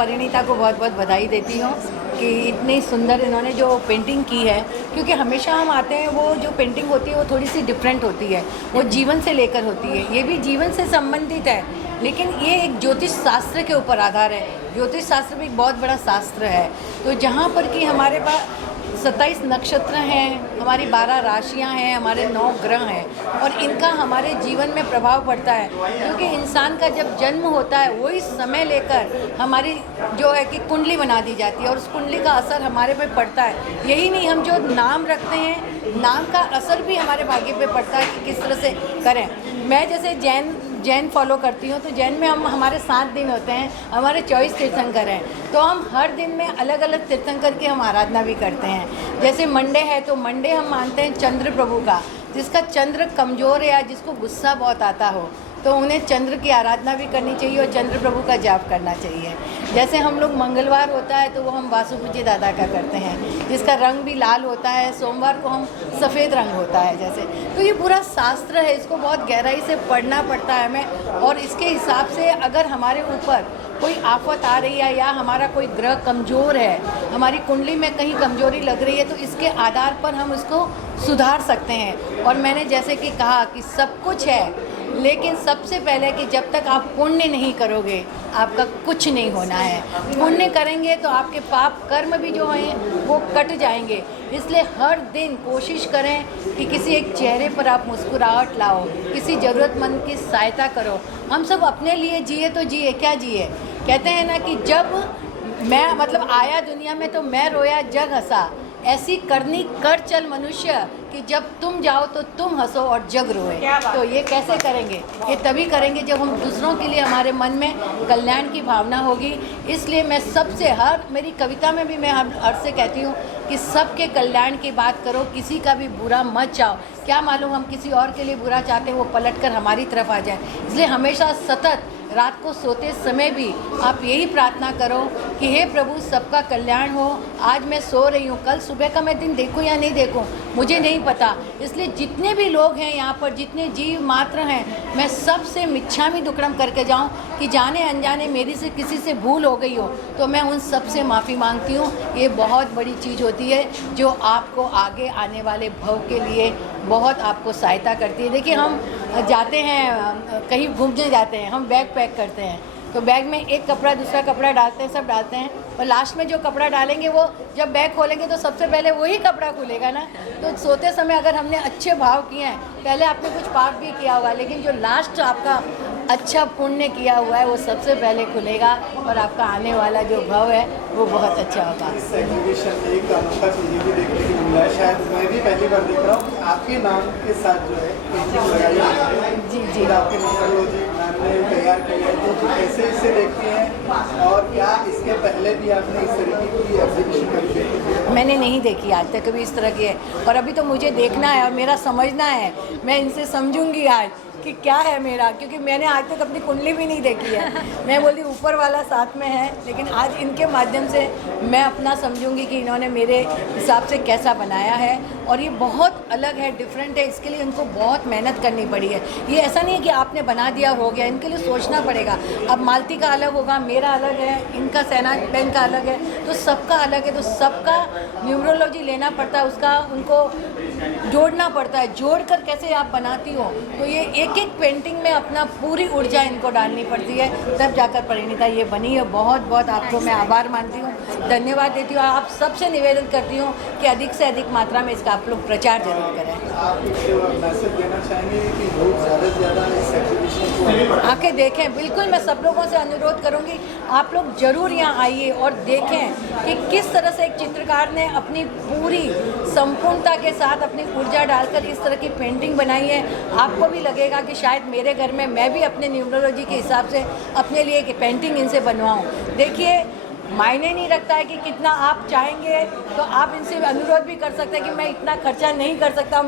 परिणीता को बहुत बहुत बधाई देती हूँ कि इतनी सुंदर इन्होंने जो पेंटिंग की है, क्योंकि हमेशा हम आते हैं वो जो पेंटिंग होती है वो थोड़ी सी डिफरेंट होती है, वो जीवन से लेकर होती है, ये भी जीवन से संबंधित है, लेकिन ये एक ज्योतिष शास्त्र के ऊपर आधार है। ज्योतिष शास्त्र भी एक बहुत बड़ा शास्त्र है। तो जहाँ पर कि हमारे पास 27 नक्षत्र हैं, हमारी 12 राशियां हैं, हमारे 9 ग्रह हैं और इनका हमारे जीवन में प्रभाव पड़ता है, क्योंकि इंसान का जब जन्म होता है वही समय लेकर हमारी जो है कि कुंडली बना दी जाती है और उस कुंडली का असर हमारे पे पड़ता है। यही नहीं, हम जो नाम रखते हैं, नाम का असर भी हमारे भाग्य पे पड़ता है कि किस तरह से करें। मैं जैसे जैन फॉलो करती हूँ, तो जैन में हमारे 7 दिन होते हैं, हमारे 24 तीर्थंकर हैं, तो हम हर दिन में अलग अलग तीर्थंकर की हम आराधना भी करते हैं। जैसे मंडे है तो मंडे हम मानते हैं चंद्र प्रभु का, जिसका चंद्र कमज़ोर है या जिसको गुस्सा बहुत आता हो तो उन्हें चंद्र की आराधना भी करनी चाहिए और चंद्र प्रभु का जाप करना चाहिए। जैसे हम लोग मंगलवार होता है तो वो हम वासुपूज्य दादा का करते हैं, जिसका रंग भी लाल होता है। सोमवार को हम सफ़ेद रंग होता है जैसे। तो ये पूरा शास्त्र है, इसको बहुत गहराई से पढ़ना पड़ता है हमें, और इसके हिसाब से अगर हमारे ऊपर कोई आफत आ रही है या हमारा कोई ग्रह कमज़ोर है, हमारी कुंडली में कहीं कमज़ोरी लग रही है, तो इसके आधार पर हम उसको सुधार सकते हैं। और मैंने जैसे कि कहा कि सब कुछ है, लेकिन सबसे पहले कि जब तक आप पुण्य नहीं करोगे आपका कुछ नहीं होना है। पुण्य करेंगे तो आपके पाप कर्म भी जो हैं वो कट जाएंगे। इसलिए हर दिन कोशिश करें कि किसी एक चेहरे पर आप मुस्कुराहट लाओ, किसी ज़रूरतमंद की सहायता करो। हम सब अपने लिए जिए तो जिए, क्या जिए। कहते हैं ना कि जब मैं आया दुनिया में तो मैं रोया जग हंसा, ऐसी करनी कर चल मनुष्य कि जब तुम जाओ तो तुम हंसो और जग रोए। तो ये कैसे करेंगे? ये तभी करेंगे जब हम दूसरों के लिए हमारे मन में कल्याण की भावना होगी। इसलिए मैं सबसे, मेरी कविता में भी मैं हर से कहती हूँ कि सबके कल्याण की बात करो, किसी का भी बुरा मत चाहो। क्या मालूम हम किसी और के लिए बुरा चाहते हैं, वो पलट कर हमारी तरफ आ जाए। इसलिए हमेशा सतत रात को सोते समय भी आप यही प्रार्थना करो कि हे प्रभु सबका कल्याण हो। आज मैं सो रही हूँ, कल सुबह का मैं दिन देखूँ या नहीं देखूँ मुझे नहीं पता। इसलिए जितने भी लोग हैं यहाँ पर, जितने जीव मात्र हैं, मैं सबसे मिच्छामी दुक्कडम करके जाऊँ कि जाने अनजाने मेरी से किसी से भूल हो गई हो तो मैं उन सब से माफ़ी मांगती हूँ। ये बहुत बड़ी चीज़ होती है जो आपको आगे आने वाले भव के लिए बहुत आपको सहायता करती है। देखिए हम जाते हैं कहीं घूमने जाते हैं, हम बैग पैक करते हैं, तो बैग में एक कपड़ा दूसरा कपड़ा डालते हैं, सब डालते हैं, और लास्ट में जो कपड़ा डालेंगे वो जब बैग खोलेंगे तो सबसे पहले वही कपड़ा खुलेगा ना। तो सोते समय अगर हमने अच्छे भाव किए हैं, पहले आपने कुछ पाप भी किया होगा, लेकिन जो लास्ट आपका अच्छा पुण्य किया हुआ है वो सबसे पहले खुलेगा और आपका आने वाला जो भव है वो बहुत अच्छा होगा। इस एग्जीबिशन में एक अनोखा चीज़ भी देखने को मिला है, शायद मैं भी पहली बार देख रहा हूँ, आपके नाम के साथ जो है पेंटिंग लगाई है। जी, आपके न्यूमरोलॉजी मैम ने तैयार की है, तो कैसे इसे देखती हैं और क्या इसके पहले भी आपने इस तरीके की एग्जीबिशन कभी देखी? मैंने नहीं देखी आज तक कभी इस तरह की है, और अभी तो मुझे देखना है और मेरा समझना है। मैं इनसे समझूंगी आज कि क्या है मेरा, क्योंकि मैंने आज तक अपनी कुंडली भी नहीं देखी है। मैं बोलती ऊपर वाला साथ में है, लेकिन आज इनके माध्यम से मैं अपना समझूंगी कि इन्होंने मेरे हिसाब से कैसा बनाया है, और ये बहुत अलग है, डिफरेंट है। इसके लिए इनको बहुत मेहनत करनी पड़ी है। ये ऐसा नहीं है कि आपने बना दिया हो गया, इनके लिए सोचना पड़ेगा। अब मालती का अलग होगा, मेरा अलग है, इनका सेना बहन का अलग है, तो सबका अलग है। तो सबका न्यूमरोलॉजी लेना पड़ता है, उसका उनको जोड़ना पड़ता है। जोड़ कर कैसे आप बनाती हो, तो ये एक एक पेंटिंग में अपना पूरी ऊर्जा इनको डालनी पड़ती है, तब जाकर परिणीता ये बनी है। बहुत बहुत आपको मैं आभार मानती हूँ, धन्यवाद देती हूँ। आप सबसे निवेदन करती हूँ कि अधिक से अधिक मात्रा में इसका आप लोग प्रचार जरूर करें। आप मैसेज देना चाहेंगे कि लोग ज़्यादा से ज़्यादा इस एग्जीबिशन को आके देखें? बिल्कुल, मैं सब लोगों से अनुरोध करूंगी, आप लोग ज़रूर यहाँ आइए और देखें कि किस तरह से एक चित्रकार ने अपनी पूरी संपूर्णता के साथ अपनी ऊर्जा डालकर इस तरह की पेंटिंग बनाई है। आपको भी लगेगा कि शायद मेरे घर में मैं भी अपने न्यूमरोलॉजी के हिसाब से अपने लिए एक पेंटिंग इनसे बनवाऊँ। देखिए, मायने नहीं रखता है कि कितना आप चाहेंगे, तो आप इनसे अनुरोध भी कर सकते हैं कि मैं इतना खर्चा नहीं कर सकता,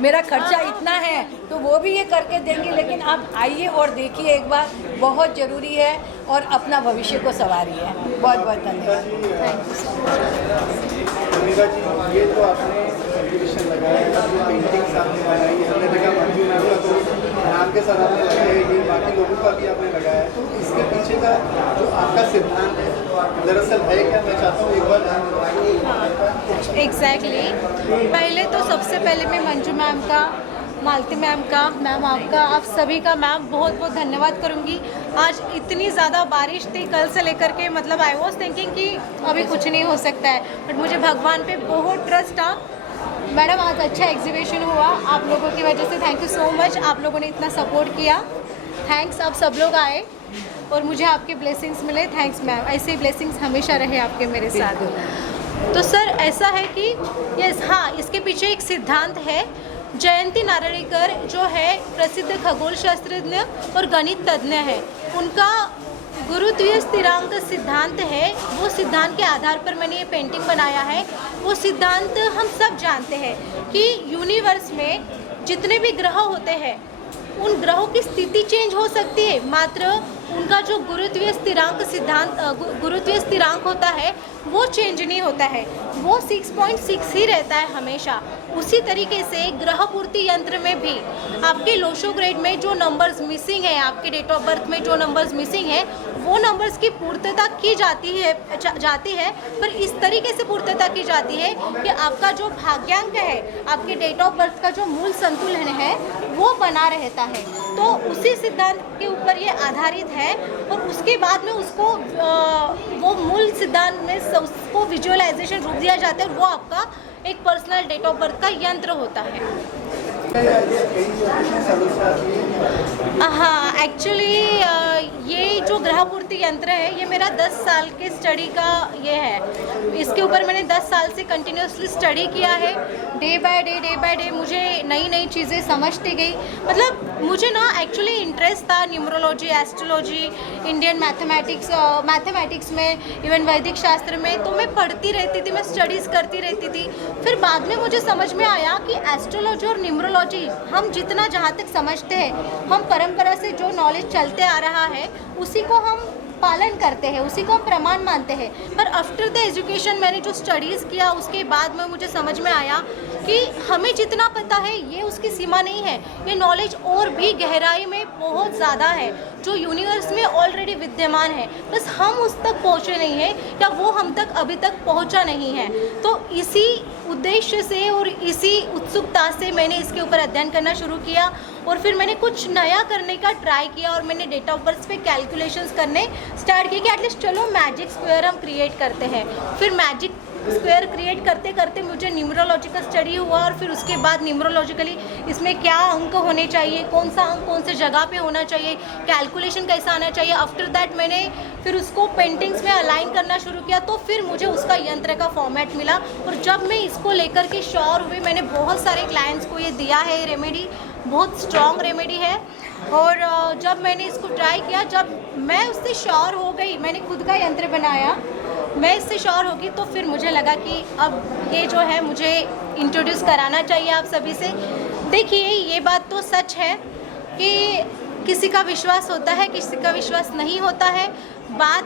मेरा खर्चा इतना है, तो वो भी ये करके देंगे। लेकिन आप आइए और देखिए एक बार, बहुत ज़रूरी है, और अपना भविष्य को संवारिए। बहुत बहुत धन्यवाद। अनिका जी, ये तो आपने एग्जीबिशन लगाया है, पेंटिंग्स आपने बनाई है, हमने देखा मंजू नाम का तो नाम के साथ आपने लगाया है, ये बाकी लोगों का भी आपने लगाया है, तो इसके पीछे का जो आपका सिद्धांत है दरअसल है क्या? मैं चाहता हूँ एक बार एग्जैक्टली पहले तो सबसे पहले मैं मंजू मैम का, मालती मैम का, मैम आपका, आप सभी का मैम बहुत बहुत धन्यवाद करूंगी। आज इतनी ज़्यादा बारिश थी कल से लेकर के, मतलब आई वॉज थिंकिंग कि अभी कुछ नहीं हो सकता है, बट मुझे भगवान पे बहुत ट्रस्ट था। मैडम आज अच्छा एग्जीबिशन हुआ आप लोगों की वजह से, थैंक यू सो मच। आप लोगों ने इतना सपोर्ट किया, थैंक्स। आप सब लोग आए और मुझे आपके ब्लेसिंग्स मिले, थैंक्स मैम। ऐसे ही ब्लेसिंग्स हमेशा रहे आपके मेरे साथ। तो सर ऐसा है कि यस, हाँ, इसके पीछे एक सिद्धांत है। जयंती नारळीकर जो है प्रसिद्ध खगोल शास्त्रज्ञ और गणित तज्ञ है, उनका गुरुत्वीय स्थिरांक सिद्धांत है। वो सिद्धांत के आधार पर मैंने ये पेंटिंग बनाया है। वो सिद्धांत हम सब जानते हैं कि यूनिवर्स में जितने भी ग्रह होते हैं उन ग्रहों की स्थिति चेंज हो सकती है, मात्र उनका जो गुरुत्वीय स्थिरांक सिद्धांत गुरुत्वीय स्थिरांक होता है वो चेंज नहीं होता है, वो 6.6 ही रहता है हमेशा। उसी तरीके से ग्रह पूर्ति यंत्र में भी आपके लोशोग्रेड में जो नंबर्स मिसिंग है, आपके डेट ऑफ बर्थ में जो नंबर्स मिसिंग है, वो नंबर्स की पूर्तता की जाती है, पर इस तरीके से पूर्तता की जाती है कि आपका जो भाग्यांक है, आपके डेट ऑफ बर्थ का जो मूल संतुलन है वो बना रहता है। तो उसी सिद्धांत के ऊपर ये आधारित है और उसके बाद में उसको वो मूल सिद्धांत में उसको विजुअलाइजेशन रूप दिया जाता है, वो आपका एक पर्सनल डेट ऑफ बर्थ का यंत्र होता है। हाँ, एक्चुअली ये जो ग्रह पूर्ति यंत्र है ये मेरा 10 साल के स्टडी का ये है। इसके ऊपर मैंने 10 साल से कंटिन्यूसली स्टडी किया है। डे बाय डे मुझे नई नई चीज़ें समझती गई। मतलब मुझे ना एक्चुअली इंटरेस्ट था न्यूमरोलॉजी, एस्ट्रोलॉजी, इंडियन मैथमेटिक्स में, इवन वैदिक शास्त्र में, तो मैं पढ़ती रहती थी, मैं स्टडीज़ करती रहती थी। फिर बाद में मुझे समझ में आया कि एस्ट्रोलॉजी और न्यूमरोलॉजी हम जितना जहाँ तक समझते हैं, हम परंपरा से जो नॉलेज चलते आ रहा है उसी को हम पालन करते हैं, उसी को हम प्रमाण मानते हैं। पर आफ्टर द एजुकेशन मैंने जो स्टडीज़ किया उसके बाद में मुझे समझ में आया कि हमें जितना पता है ये उसकी सीमा नहीं है, ये नॉलेज और भी गहराई में बहुत ज़्यादा है जो यूनिवर्स में ऑलरेडी विद्यमान है, बस हम उस तक पहुँचे नहीं हैं या वो हम तक अभी तक पहुँचा नहीं है। तो इसी उद्देश्य से और इसी उत्सुकता से मैंने इसके ऊपर अध्ययन करना शुरू किया और फिर मैंने कुछ नया करने का ट्राई किया और मैंने डेट ऑफ बर्थ पे कैलकुलेशंस करने स्टार्ट किए कि एटलीस्ट चलो मैजिक स्क्वायर हम क्रिएट करते हैं। फिर मैजिक स्क्वायर क्रिएट करते करते मुझे न्यूमरोलॉजी का स्टडी हुआ और फिर उसके बाद न्यूमरोलॉजिकली इसमें क्या अंक होने चाहिए, कौन सा अंक कौन से जगह पे होना चाहिए, कैलकुलेशन कैसा आना चाहिए। आफ्टर दैट मैंने फिर उसको पेंटिंग्स में अलाइन करना शुरू किया, तो फिर मुझे उसका यंत्र का फॉर्मेट मिला और जब मैं इसको लेकर के श्योर हुई, मैंने बहुत सारे क्लाइंट्स को ये दिया है। ये रेमेडी बहुत स्ट्रॉन्ग रेमेडी है और जब मैंने इसको ट्राई किया, जब मैं उससे श्योर हो गई, मैंने खुद का यंत्र बनाया, मैं इससे श्योर होगी, तो फिर मुझे लगा कि अब ये जो है मुझे इंट्रोड्यूस कराना चाहिए आप सभी से। देखिए ये बात तो सच है कि किसी का विश्वास होता है, किसी का विश्वास नहीं होता है। बात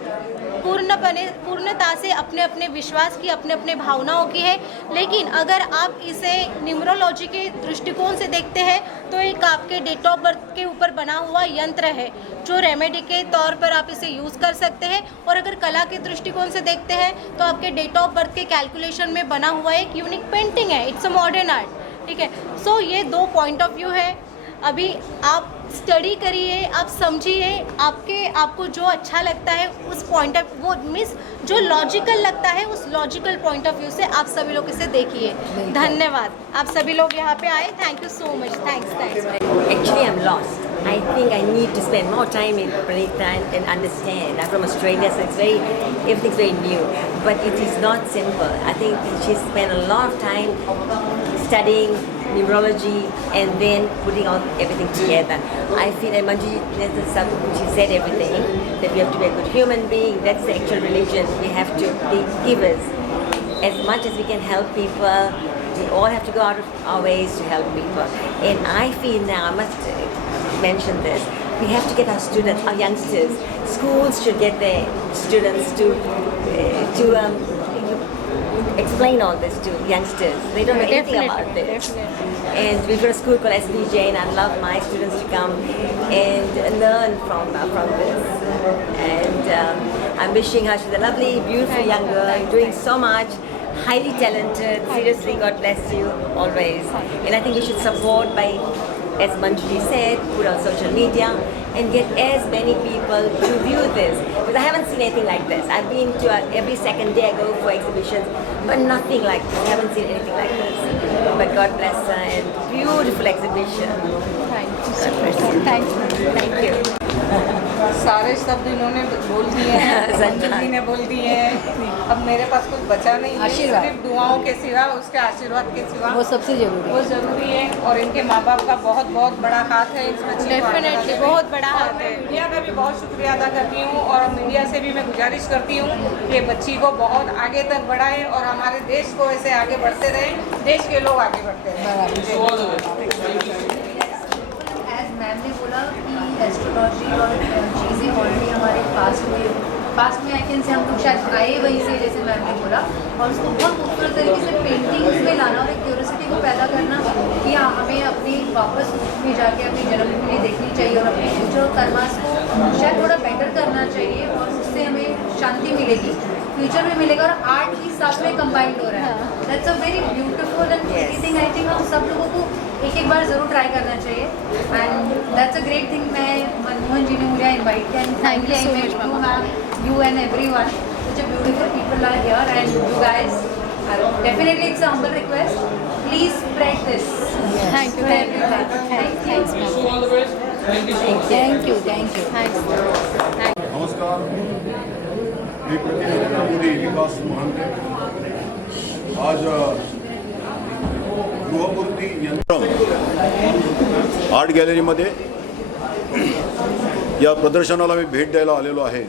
पूर्णता से अपने अपने विश्वास की, अपने अपने भावनाओं की है। लेकिन अगर आप इसे न्यूमरोलॉजी के दृष्टिकोण से देखते हैं तो एक आपके डेट ऑफ बर्थ के ऊपर बना हुआ यंत्र है जो रेमेडी के तौर पर आप इसे यूज़ कर सकते हैं। और अगर कला के दृष्टिकोण से देखते हैं तो आपके डेट ऑफ बर्थ के कैलकुलेशन में बना हुआ एक यूनिक पेंटिंग है। इट्स अ मॉडर्न आर्ट, ठीक है। सो ये दो पॉइंट ऑफ व्यू है। अभी आप स्टडी करिए, आप समझिए, आपको जो अच्छा लगता है उस पॉइंट ऑफ वो मीन्स जो लॉजिकल लगता है उस लॉजिकल पॉइंट ऑफ व्यू से आप सभी लोग इसे देखिए। धन्यवाद, आप सभी लोग यहाँ पे आए, thank you so much, thanks. Actually, I'm lost. I think I need to spend more time in Pranita and understand. I'm from Australia, so everything's very new. But it is not simple. I think she spent a lot of time studying numerology and then putting all everything together. I feel that Manju, she said everything, that we have to be a good human being. That's the actual religion. We have to be givers. As much as we can help people, we all have to go out of our ways to help people. And I feel now, I must mention this, we have to get our students, our youngsters, schools should get their students to explain all this to youngsters. They don't know anything about it. Definitely. And we've got a school called SPJ, and I love my students to come and learn from this. And I'm wishing her, she's a lovely, beautiful young girl, doing so much, highly talented. Seriously, God bless you always. And I think we should support by, as Manjuji said, put on social media and get as many people to view this. Because I haven't seen anything like this. I've been to every second day I go for exhibitions, but nothing like this. I haven't seen anything like this. But God bless her, and beautiful exhibition. Thank you. God bless you. Thank you. Thank you. सारे शब्द इन्होंने बोल दिए हैं, मंजू जी ने बोल दिए हैं। अब मेरे पास कुछ बचा नहीं है, आशीर्वाद। सिर्फ दुआओं के सिवा, उसके आशीर्वाद के सिवा वो सबसे जरूरी वो जरूरी है। और इनके माँ बाप का बहुत बहुत बड़ा हाथ है इस बच्चे को आगे डेफिनेटली बढ़ाने में। बहुत बड़ा और हाथ मैं है। मीडिया का भी बहुत शुक्रिया अदा करती हूँ, और मीडिया से भी मैं गुजारिश करती हूँ कि बच्ची को बहुत आगे तक बढ़ाएं और हमारे देश को ऐसे आगे बढ़ते रहें, देश के लोग आगे बढ़ते रहें। एज मैम ने बोला कि एस्ट्रोलॉजी और चीज़ें ऑलरेडी हमारे पास्ट में आई कैन से हम लोग शायद आए वहीं से, जैसे मैम ने बोला, और उसको बहुत खूबसूरत तरीके से पेंटिंग्स में लाना और एक क्यूरियोसिटी को पैदा करना कि हाँ हमें अपनी वापस में जाके अपनी जन्मभूमि देखनी चाहिए और अपने फ्यूचर कर्मास को शायद थोड़ा बेटर करना चाहिए, और उससे हमें शांति मिलेगी, फ्यूचर में मिलेगा, और आर्ट ही साथ में कंबाइंड हो रहा है। That's a very beautiful and thing. I think हम सब लोगों को एक बार ज़रूर ट्राई करना चाहिए, and that's a great thing. मैं मनमोहन जी ने मुझे इनवाइट किया, and Thank you so much, to have you and everyone, such a beautiful people are here, and you guys are definitely, it's a humble request, please spread this. Thank you. Thank you. Thanks, ma'am. Thank you thank you. Thanks. नमस्कार, मी प्रतिनिधी मोदी विकास महांते। आज गृहपूर्ती यंत्रम art गॅलरीमध्ये या प्रदर्शनाला मी भेट द्यायला आलेलो आहे,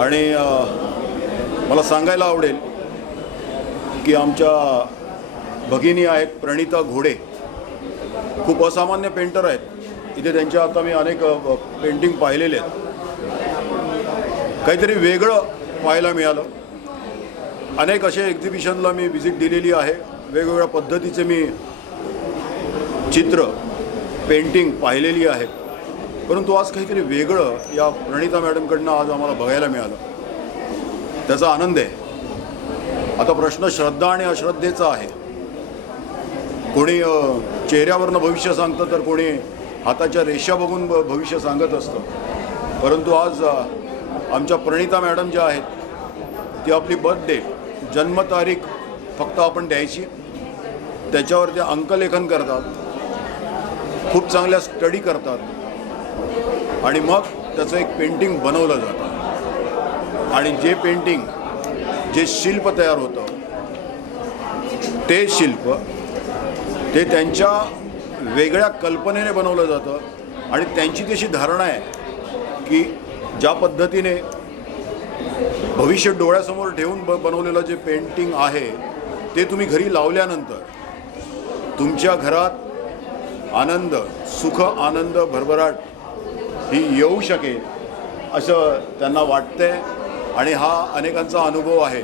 आणि मला सांगायला आवडेल की आमच्या भगिनी आहेत प्रणिता घोडे, खूप असामान्य पेंटर आहेत। इथे त्यांच्या आता मी अनेक पेंटिंग पाहिलेले आहेत, काहीतरी वेगळं पाहायला मिळालं। अनेक असे एक्झिबिशनला मी व्हिजिट दिलेली आहे, वेगवेगळ्या पद्धतीचे मी चित्र पेंटिंग पाहिलेली आहेत, परंतु आज काहीतरी वेगळं या प्रणिता मॅडमकडनं आज आम्हाला बघायला मिळालं, त्याचा आनंद आहे। आता प्रश्न श्रद्धा आणि अश्रद्धेचा आहे। कोणी चेहऱ्यावरनं भविष्य सांगतं, तर कोणी हाताच्या रेषा बघून भविष्य सांगत असतं, परंतु आज आमच्या प्रणिता मॅडम ज्या आहेत, ती आपली बर्थ डेट, जन्मतारीख फक्त आपण द्यायची, त्याच्यावर ते अंकलेखन करतात, खूप चांगल्या स्टडी करतात, आणि मग त्याचं एक पेंटिंग बनवलं जातं, आणि जे पेंटिंग, जे शिल्प तयार होतं, ते शिल्प ते त्यांच्या वेगळ्या कल्पनेने बनवलं जातं, आणि त्यांची तशी धारणा आहे की ज्या पद्धतीने भविष्य डोळ्यासमोर ठेवून बनवलेलं जे पेंटिंग आहे, ते तुम्ही घरी लावल्यानंतर तुमच्या घरात आनंद, सुख, आनंद, भरभराट ही येऊ शकेल असं त्यांना वाटतंय, आणि हा अनेकांचा अनुभव आहे।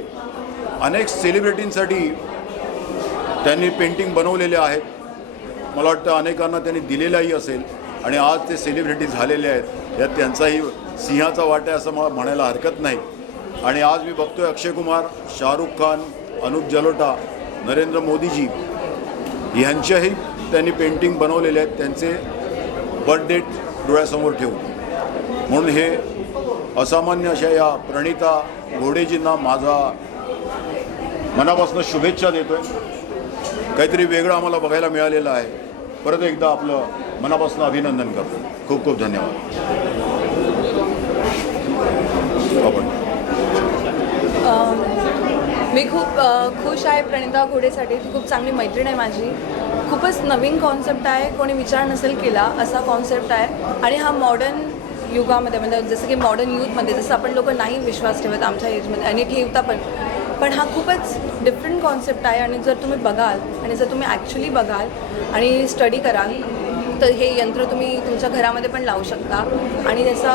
अनेक सेलिब्रिटींसाठी त्यांनी पेंटिंग बनवलेले आहेत, मला वाटतं अनेकांना त्यांनी दिलेलाही असेल, आणि आज ते सेलिब्रिटी झालेले आहेत, यात त्यांचाही सिंहाचा वाटा आहे असं मला म्हणायला हरकत नाही। आणि आज मी बघतोय अक्षय कुमार, शाहरुख खान, अनुप जलोटा, नरेंद्र मोदीजी यांच्याही त्यांनी पेंटिंग बनवलेले आहेत, त्यांचे बर्थ डेट डोळ्यासमोर ठेवून। म्हणून हे असामान्य अशा या प्रणिता घोडेजींना माझा मनापासून शुभेच्छा देतोय। काहीतरी वेगळं आम्हाला बघायला मिळालेलं आहे। परत एकदा आपलं मनापासून अभिनंदन करतो। खूप खूप धन्यवाद। आपण मी खूप खुश आहे प्रणिता घोडेसाठी। ती खूप चांगली मैत्रीण आहे माझी। खूपच नवीन कॉन्सेप्ट आहे, कोणी विचार नसेल केला असा कॉन्सेप्ट आहे, आणि हा मॉडर्न युगामध्ये, म्हणजे जसं की मॉडर्न यूथमध्ये जसं आपण लोक नाही विश्वास ठेवत आमच्या एजमध्ये, आणि ठेवता पण हा खूपच डिफरंट कॉन्सेप्ट आहे। आणि जर तुम्ही बघाल, आणि जर तुम्ही ॲक्च्युली बघाल आणि स्टडी कराल, तर हे यंत्र तुम्ही तुमच्या घरामध्ये पण लावू शकता, आणि त्याचा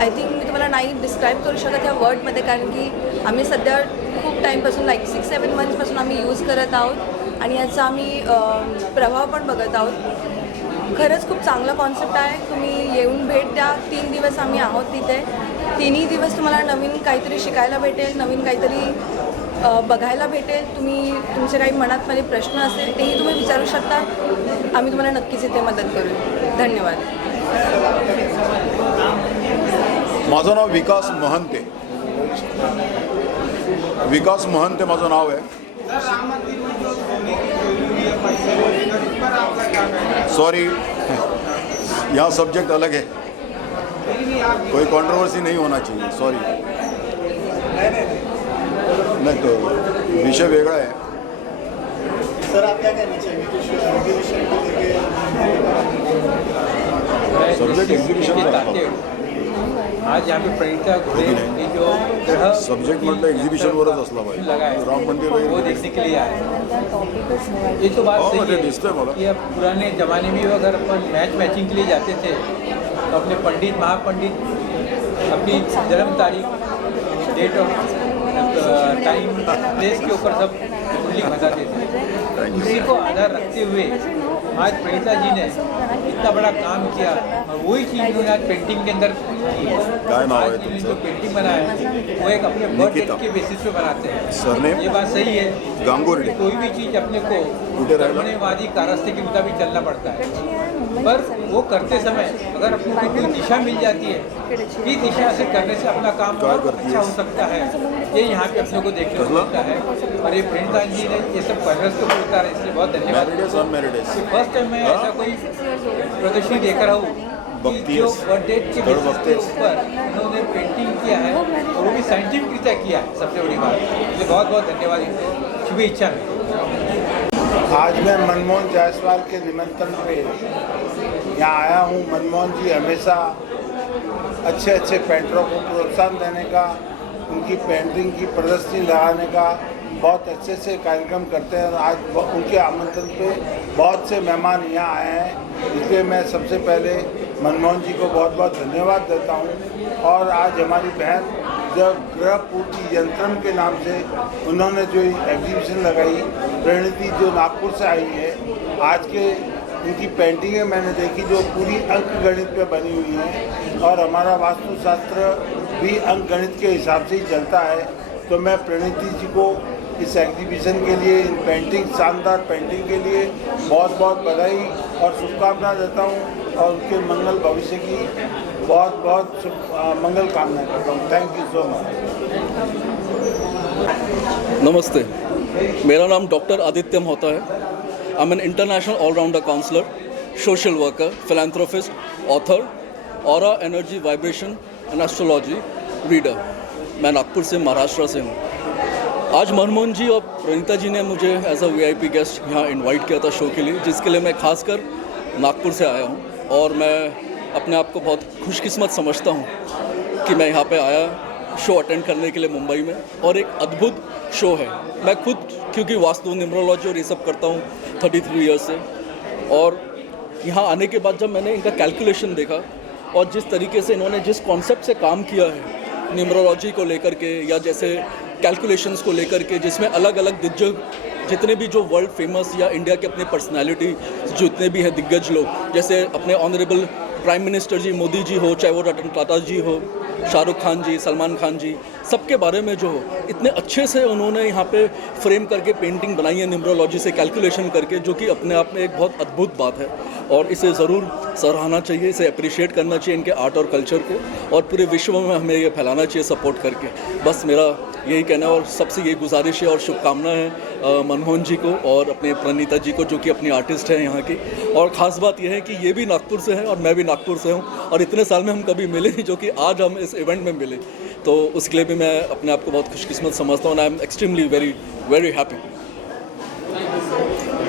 आय थिंक मी तुम्हाला नाही डिस्क्राईब करू शकत ह्या वर्डमध्ये, कारण की आम्ही सध्या खूप टाईमपासून लाईक 6-7 मंथ्सपासून आम्ही यूज करत आहोत आणि याचा आम्ही प्रभाव पण बघत आहोत. खरंच खूप चांगला कॉन्सेप्ट आहे. तुम्ही येऊन भेट द्या. 3 दिवस आम्ही आहोत तिथे. 3ही दिवस तुम्हाला नवीन काहीतरी शिकायला भेटेल, नवीन काहीतरी बघायला भेटेल. तुम्ही तुमचे काही मनात मध्ये प्रश्न असेल तेही तुम्ही विचारू शकता. आम्ही तुम्हाला नक्कीच इथे मदत करू. धन्यवाद. माझं नाव विकास महंते. विकास महंते माझं नाव आहे. सॉरी, यहाँ सब्जेक्ट अलग है, कोई कंट्रोवर्सी नहीं होना चाहिए. सॉरी, नहीं तो विषय वेगळा है. सर आप क्या कहना चाहेंगे कुछ एग्जीबिशन को लेके? सब्जेक्ट एग्जीबिशन आज यहाँ पे प्रणीता घोड़े ने जो ग्रह सब्जेक्ट म्हटलं एक्झिबिशनवरच असला पाहिजे. राम मंदिर वो वगैरे देखने के लिए आए. ये तो बात सही है दिसतंय मला. कि अब पुराने ज़माने में अगर अपन मैचिंग के लिए जाते थे तो अपने पंडित महापंडित अपनी जन्म तारीख, डेट ऑफ टाइम, प्लेस के ऊपर सब कुंडली बताते थे. उसी को आधार रखते हुए आज प्रणीता जी ने इतना बड़ा काम किया और वही चीज़ उन्होंने आज पेंटिंग के अंदर की. काय नाव आहे आज तुमचं? जो पेंटिंग बनाया है वो एक अपने बर्थ डेट के बेसिस पे बनाते हैं. सरनेम? ये बात सही है. गांगुर्डे. कोई भी चीज़ अपने को कुठे राहिला? कर्मण्यवादी कारस्ते के मुताबिक चलना पड़ता है, पर वो करते समय अगर अपने को कोई दिशा मिल जाती है, इस दिशा से करने से अपना काम क्या और करती अच्छा है? हो सकता है. ये यहाँ पे अपने को देखने को मिलता है. और ये प्रणीता जी ने ये सब पहले को उतारा, इसलिए बहुत धन्यवाद. मॅरिडेस अनमॅरिडेस. फर्स्ट टाइम मैं ऐसा कोई प्रदर्शनी देख रहा हूँ कि बघतीयस. जो बर्थ डेट के थोडं बेसिस के बघतेस. ऊपर उन्होंने पेंटिंग किया है और वो भी साइंटिफिक रीत्या किया है. सबसे बड़ी बात, इसलिए बहुत बहुत धन्यवाद इनको. शुभेच्छा. आज मैं मनमोहन जायसवाल के निमंत्रण पे यहाँ आया हूँ. मनमोहन जी हमेशा अच्छे अच्छे पेंटरों को प्रोत्साहन देने का, उनकी पेंटिंग की प्रदर्शनी लगाने का बहुत अच्छे से कार्यक्रम करते हैं. और आज उनके आमंत्रण पे बहुत से मेहमान यहाँ आए हैं, इसलिए मैं सबसे पहले मनमोहन जी को बहुत बहुत धन्यवाद देता हूँ. और आज हमारी बहन जब ग्रह पूर्ति यंत्रम के नाम से उन्होंने जो एग्जीबिशन लगाई, प्रणीति जो नागपुर से आई है, आज के उनकी पेंटिंगें मैंने देखी जो पूरी अंक गणित पे बनी हुई हैं. और हमारा वास्तुशास्त्र भी अंक गणित के हिसाब से ही चलता है. तो मैं प्रणीति जी को इस एग्जीबिशन के लिए, इन पेंटिंग, शानदार पेंटिंग के लिए बहुत बहुत बधाई और शुभकामनाएं देता हूँ और उनके मंगल भविष्य की बहुत बहुत मंगल कामनाएं करता हूँ. Thank you so much. नमस्ते, मेरा नाम डॉक्टर आदित्य होता है. I am an international allrounder counsellor, social worker, philanthropist, author, aura energy vibration and astrology reader. मैं नागपुर से, महाराष्ट्र से हूँ. आज मनमोहन जी और प्रणीता जी ने मुझे एज अ VIP गेस्ट यहाँ इनवाइट किया था शो के लिए, जिसके लिए मैं खासकर नागपुर से आया हूँ. और मैं अपने आप को बहुत खुशकिस्मत समझता हूँ कि मैं यहाँ पे आया शो अटेंड करने के लिए मुंबई में. और एक अद्भुत शो है. मैं खुद क्योंकि वास्तु, न्यूमरोलॉजी और ये सब करता हूँ 33 ईयर्स से, और यहाँ आने के बाद जब मैंने इनका कैलकुलेशन देखा और जिस तरीके से इन्होंने जिस कॉन्सेप्ट से काम किया है न्यूमरोलॉजी को लेकर के या जैसे कैलकुलेशंस को लेकर के, जिसमें अलग अलग दिग्गज जितने भी जो वर्ल्ड फेमस या इंडिया के अपने पर्सनालिटी जितने भी हैं दिग्गज लोग, जैसे अपने ऑनरेबल प्राइम मिनिस्टर जी मोदी जी हो, चाहे वो रतन टाटा जी हो, शाहरुख खान जी, सलमान खान जी, सबके बारे में जो हो इतने अच्छे से उन्होंने यहाँ पे फ्रेम करके पेंटिंग बनाई है न्यूमरोलॉजी से कैलकुलेशन करके, जो कि अपने आप में एक बहुत अद्भुत बात है. और इसे ज़रूर सराहना चाहिए, इसे अप्रिशिएट करना चाहिए इनके आर्ट और कल्चर को, और पूरे विश्व में हमें ये फैलाना चाहिए सपोर्ट करके. बस मेरा यही कहना है और सबसे यही गुजारिश है और शुभकामनाएं हैं मनमोहन जी को और अपने प्रणीता जी को, जो कि अपनी आर्टिस्ट हैं यहाँ की. और ख़ास बात यह है कि ये भी नागपुर से हैं और मैं भी नागपुर से हूँ, और इतने साल में हम कभी मिले नहीं जो कि आज हम इस इवेंट में मिले. तो उसके लिए भी मैं अपने आप को बहुत खुशकिस्मत समझता हूँ. I am extremely very happy.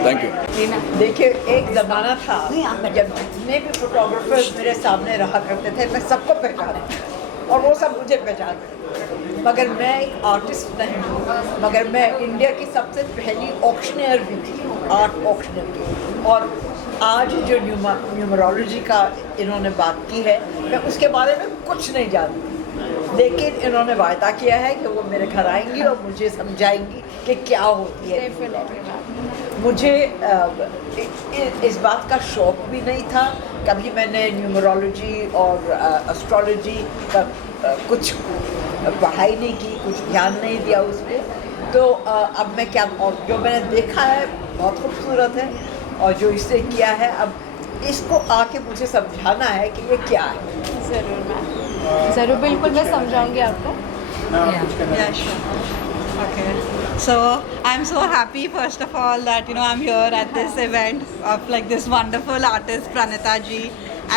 Thank you. देखिए, एक ज़माना था जब जितने भी फोटोग्राफर्स मेरे सामने रहा करते थे, मैं सबको पहचानती और वो सब मुझे पहचानते. मगर मैं एक आर्टिस्ट नहीं हूँ, मगर मैं इंडिया की सबसे पहली ऑक्शनियर भी थी, आर्ट ऑक्शनियर की। और आज जो न्यूमरोलॉजी का इन्होंने बात की है, मैं उसके बारे में कुछ नहीं जानती, लेकिन इन्होंने वायदा किया है कि वो मेरे घर आएंगी और मुझे समझाएंगी कि क्या होती है। मुझे इस बात का शौक भी नहीं था, कभी मैंने न्यूमरोलॉजी और एस्ट्रोलॉजी का कुछ पढ़ाई नहीं की, कुछ ध्यान नहीं दिया उस पर। तो अब मैं क्या, और जो मैंने देखा है बहुत खूबसूरत है, और जो इसने किया है अब इसको आके मुझे समझाना है कि ये क्या है। ज़रूर मैम, ज़रूर, बिल्कुल मैं समझाऊंगी आपको। Okay. So I'm so happy first of all that I'm here at this event of like this wonderful artist Pranita ji,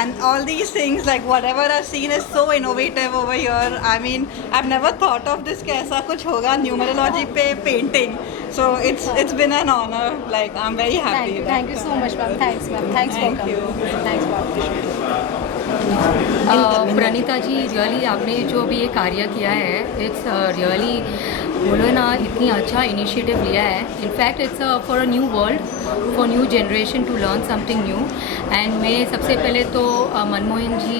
and all these things, like whatever I've seen is so innovative over here. I mean, I've never thought of this कि ऐसा कुछ होगा numerology पे painting. So it's been an honor. Like I'm very happy. Thank you so much ma'am. Thanks ma'am. Thanks for coming. Thanks for Praneeta ji, really आपने जो भी ये कार्य किया है, इट्स रियली, बोलो ना, इतनी अच्छा इनिशिएटिव लिया है। In fact it's for a new world, for new generation to learn something new. And मैं सबसे पहले तो Manmohan ji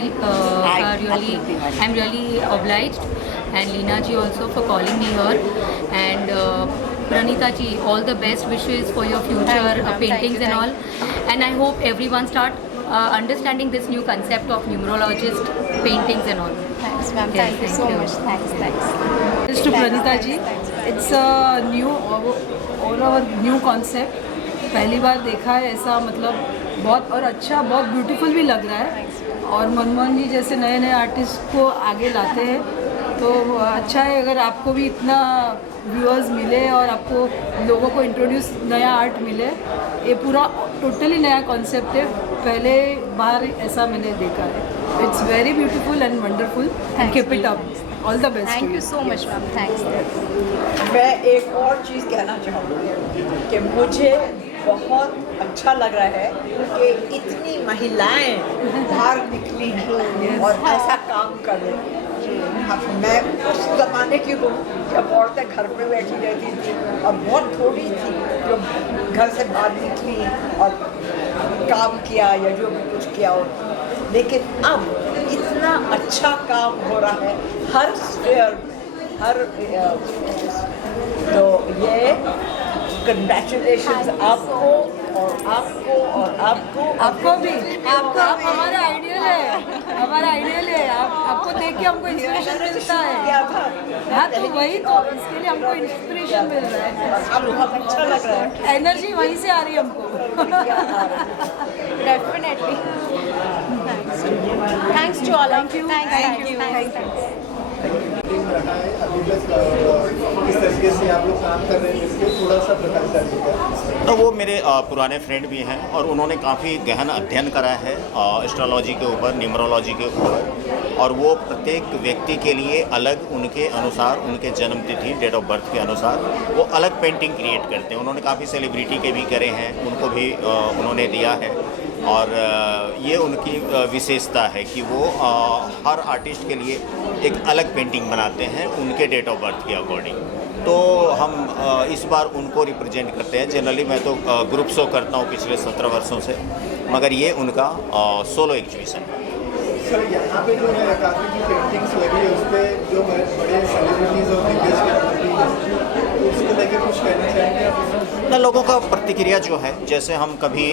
really, I am really obliged, and Leena ji also for calling me here. And Pranita ji, all the best wishes for your future paintings and all. And I hope everyone start understanding this new concept of numerologist paintings and all. Thanks ma'am. Yes, Thank you so much. Thanks. Thanks to Pranita ji. It's a new, all our new concept. पहली बार देखा है ऐसा, मतलब बहुत और अच्छा, बहुत beautiful भी लग रहा है। और मनमोहन जी जैसे नए नए आर्टिस्ट को आगे लाते हैं, तो अच्छा है अगर आपको भी इतना व्यूअर्स मिले और आपको लोगों को इंट्रोड्यूस नया आर्ट मिले। ये पूरा टोटली नया कॉन्सेप्ट है, पहले बार ऐसा मैंने देखा है। It's very beautiful and wonderful, and keep it up, all the best. Thank you so much ma'am. Thanks. मैं एक और चीज़ कहना चाहूँगी कि मुझे बहुत अच्छा लग रहा है कि इतनी महिलाएं बाहर निकली हैं और ऐसा काम कर रही हैं। मैं उस ज़माने की हूँ जब औरतें घर पे बैठी रहती थी और बहुत थोड़ी थी जो घर से बाहर निकली और काम किया या जो भी कुछ किया हो। लेकिन अब इतना अच्छा काम हो रहा है हर स्फीयर, हर तो ये कंग्रेचुलेशंस आपको और आपको और आपको भी, आप हमारा आइडियल है, हमारा आइडियल है। आपको देख के हमको इंस्पिरेशन मिलता है। हाँ, तो वही तो, इसके लिए हमको इंस्पिरेशन मिल रहा है। बहुत अच्छा लग रहा है, एनर्जी वहीं से आ रही है हमको। Definitely. Thanks to all of you. Thanks. रहा है अभी तक, किस तरीके से आप लोग काम कर रहे हैं, इसके थोड़ा सा प्रकाश डालिएगा। तो वो मेरे पुराने फ्रेंड भी हैं और उन्होंने काफ़ी गहन अध्ययन करा है एस्ट्रोलॉजी के ऊपर, न्यूमरोलॉजी के ऊपर, और वो प्रत्येक व्यक्ति के लिए अलग, उनके अनुसार, उनके जन्म तिथि, डेट ऑफ बर्थ के अनुसार वो अलग पेंटिंग क्रिएट करते हैं। उन्होंने काफ़ी सेलिब्रिटी के भी करे हैं, उनको भी उन्होंने दिया है। और ये उनकी विशेषता है कि वो हर आर्टिस्ट के लिए एक अलग पेंटिंग बनाते हैं उनके डेट ऑफ बर्थ के अकॉर्डिंग। तो हम इस बार उनको रिप्रेजेंट करते हैं। जनरली मैं तो ग्रुप शो करता हूँ पिछले 17 वर्षों से, मगर ये उनका सोलो एग्जीबिशन है। सर, यहाँ पे जो है काफ़ी जो पेंटिंग्स लगी है उस पर जो है बड़े सेलिब्रिटीज़ और दिग्गज के उसको लेकर कुछ कहना चाहेंगे आप? ना, लोगों का प्रतिक्रिया जो है, जैसे हम कभी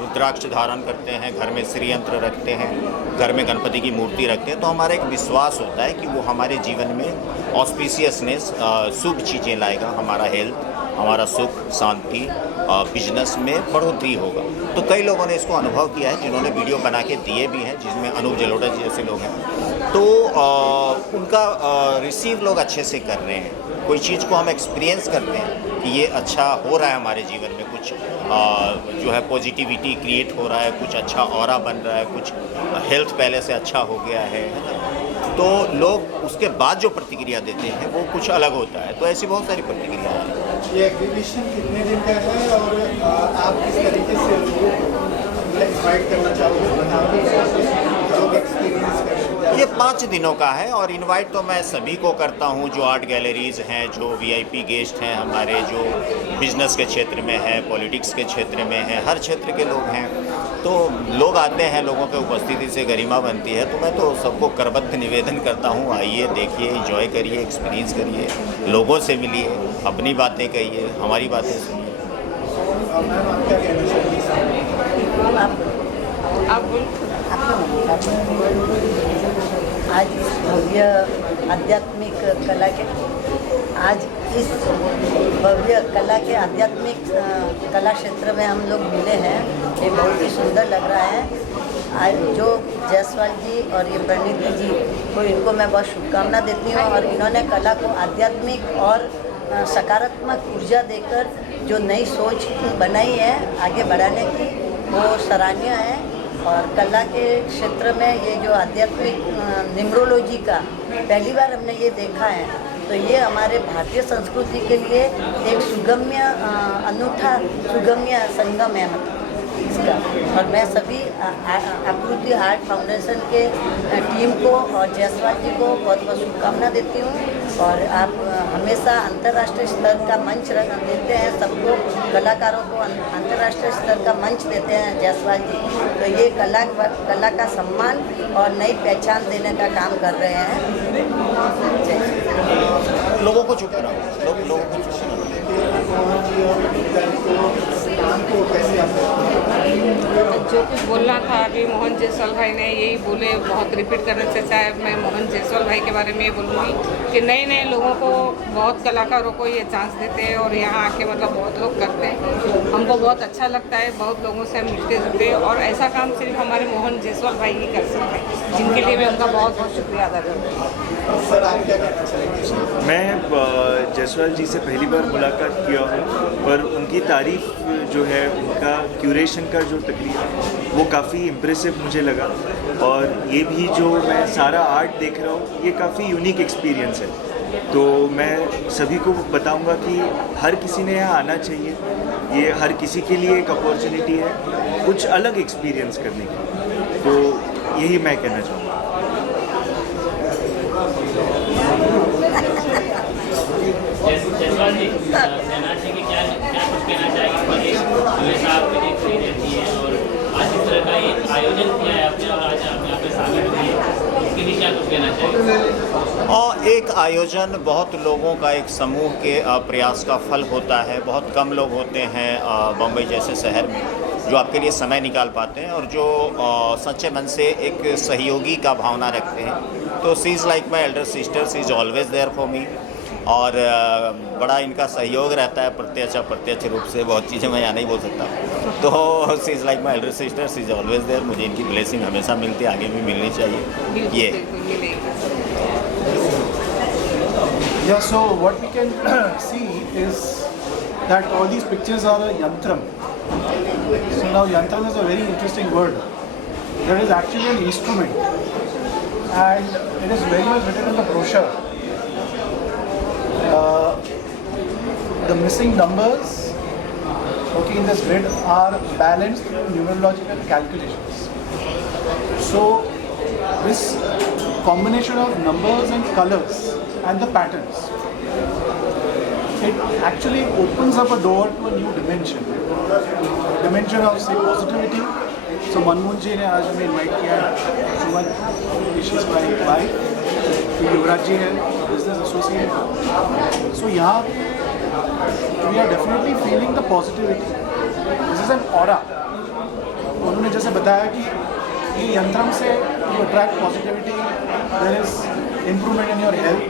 रुद्राक्ष धारण करते हैं, घर में श्री यंत्र रखते हैं, घर में गणपति की मूर्ति रखते हैं, तो हमारा एक विश्वास होता है कि वो हमारे जीवन में ऑस्पिशियसनेस, शुभ चीज़ें लाएगा, हमारा हेल्थ, हमारा सुख, शांति, बिजनेस में बढ़ोतरी होगा। तो कई लोगों ने इसको अनुभव किया है, जिन्होंने वीडियो बना के दिए भी हैं, जिसमें अनूप जलोटा जी जैसे लोग हैं। तो उनका रिसीव लोग अच्छे से कर रहे हैं। कोई चीज़ को हम एक्सपीरियंस करते हैं कि ये अच्छा हो रहा है हमारे जीवन में, कुछ जो है पॉजिटिविटी क्रिएट हो रहा है, कुछ अच्छा ऑरा बन रहा है, कुछ हेल्थ पहले से अच्छा हो गया है, तो लोग उसके बाद जो प्रतिक्रिया देते हैं वो कुछ अलग होता है। तो ऐसी बहुत सारी प्रतिक्रिया हैं। ये एग्जीबिशन कितने दिन का है और आप किस तरीके से लोगों को इन्वाइट करना चाहोगे, लोग एक्सपीरियंस करें? ये 5 दिनों का है और इनवाइट तो मैं सभी को करता हूँ, जो आर्ट गैलरीज़ हैं, जो वीआईपी गेस्ट हैं हमारे, जो बिजनेस के क्षेत्र में हैं, पॉलिटिक्स के क्षेत्र में हैं, हर क्षेत्र के लोग हैं। तो लोग आते हैं, लोगों के उपस्थिति से गरिमा बनती है। तो मैं तो सबको करबद्ध निवेदन करता हूँ, आइए, देखिए, एंजॉय करिए, एक्सपीरियंस करिए, लोगों से मिलिए, अपनी बातें कहिए, हमारी बातें सुनिए। आज भव्य आध्यात्मिक कला के भव्य कला के आध्यात्मिक कला क्षेत्र में हम लोग मिले हैं। ये बहुत ही सुंदर लग रहा है। आज जो जायसवाल जी और ये प्रणीता जी को, इनको मैं बहुत शुभकामना देती हूँ। और इन्होंने कला को आध्यात्मिक और सकारात्मक ऊर्जा देकर जो नई सोच बनाई है आगे बढ़ाने की, वो सराहनीय है। और कला के क्षेत्र में ये जो आध्यात्मिक न्यूमरोलॉजी का पहली बार हमने ये देखा है, तो ये हमारे भारतीय संस्कृति के लिए एक सुगम्य अनूठा सुगम्य संगम है मतलब इसका। और मैं सभी आकृति आर्ट फाउंडेशन के टीम को और जायसवाल जी को बहुत बहुत शुभकामना देती हूँ। और आप हमेशा अंतर्राष्ट्रीय स्तर का मंच देते हैं सबको, कलाकारों को अंतर्राष्ट्रीय स्तर का मंच देते हैं जायसवाल जी। तो ये कला का सम्मान और नई पहचान देने का काम कर रहे हैं। लोगों को चुप कराओ, लोगों को चुप कराओ। जो कुछ बोलना था अभी मोहन जायसवाल भाई ने यही बोले, बहुत रिपीट करने से शायद मैं मोहन जायसवाल भाई के बारे में ये बोलूँगी कि नए नए लोगों को, बहुत कलाकारों को ये चांस देते हैं और यहाँ आके मतलब बहुत लोग करते हैं। हमको बहुत अच्छा लगता है, बहुत लोगों से हम मिलते जुलते हैं और ऐसा काम सिर्फ हमारे मोहन जायसवाल भाई ही कर सकते हैं, जिनके लिए मैं उनका बहुत बहुत शुक्रिया अदा करती हूँ। मैं जायसवाल जी से पहली बार मुलाकात किया हूँ, पर उनकी तारीफ जो है, उनका क्यूरेशन का जो तकरीर वो काफ़ी इम्प्रेसिव मुझे लगा। और ये भी जो मैं सारा आर्ट देख रहा हूँ, ये काफ़ी यूनिक एक्सपीरियंस है। तो मैं सभी को बताऊंगा कि हर किसी ने यहाँ आना चाहिए। ये हर किसी के लिए एक अपॉर्चुनिटी है कुछ अलग एक्सपीरियंस करने की। तो यही मैं कहना चाहूँगा। जायसवाल जी, सेना जी की क्या कुछ कहना चाहेंगे? हमेशा आपकी देखती रहती है और आज इस तरह का एक आयोजन किया है आपने और आज आपने अपने सामने दिए, इसके लिए क्या कुछ कहना चाहेंगे? और एक आयोजन बहुत लोगों का, एक समूह के प्रयास का फल होता है। बहुत कम लोग होते हैं बम्बई जैसे शहर में जो आपके लिए समय निकाल पाते हैं और जो सच्चे मन से एक सहयोगी का भावना रखते हैं। तो she is like my elder sister, she is always there for me. और बड़ा इनका सहयोग रहता है प्रत्यक्ष रूप से। बहुत चीज़ें मैं यहाँ नहीं बोल सकता। तो she is like my elder sister, she is always there. मुझे इनकी ब्लेसिंग हमेशा मिलती है, आगे भी मिलनी चाहिए। ये Yeah, so what we can see is that all these pictures are a yantram. So now yantram is a very interesting word. There is actually an instrument and it is very much written in the brochure. The missing numbers, okay, in this grid are balanced through numerological calculations. So this combination of numbers and colors and the patterns, it actually opens up a door to a new dimension of say positivity. So Manmohan ji ने आज हमें invite किया है, सुमन विशेष my wife, युवराज जी है business associate. So यहाँ we are definitely feeling the positivity. This is an aura. उन्होंने जैसे बताया कि ये यंत्रम से you attract positivity, there is improvement in your health,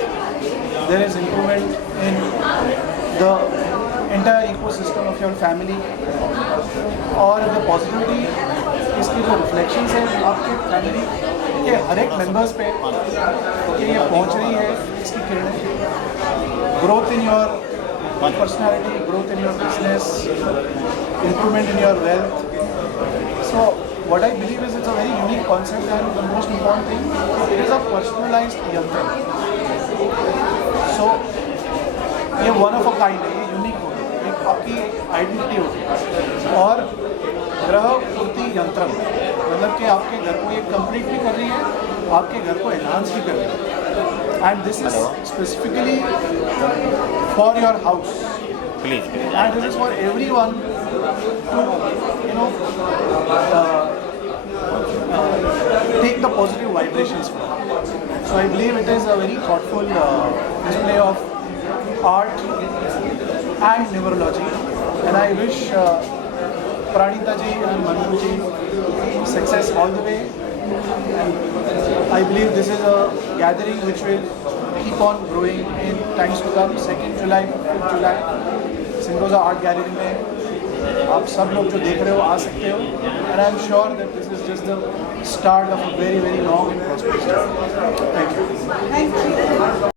there is improvement in the entire ecosystem of your family। और the positivity इसकी जो reflections हैं आपके family के हर एक members पे ये पहुंच रही है, इसकी किरणें। growth in your personality, growth in your business, improvement in your wealth। So what I believe is it's a very unique concept and the most important thing, it is a personalized yantra। सो ये one of a kind है, ये unique होगी, एक आपकी identity होगी। और ग्रह पूर्ति यंत्रम मतलब कि आपके घर को ये कंप्लीट भी कर रही है आपके घर को एनहांस भी कर रहे हैं and this is specifically for your house please and this is for everyone to take the positive vibrations from. So I believe it is a very thoughtful display of art and numerology, and I wish Pranita ji and Manu ji success all the way. And I believe this is a gathering which will keep on growing in times to come. 2nd July, 5th July, सिंगोजा art gallery में आप सब लोग जो देख रहे हो आ सकते हो and I am sure that this is just the start of a very very long and prosperous journey. Thank you.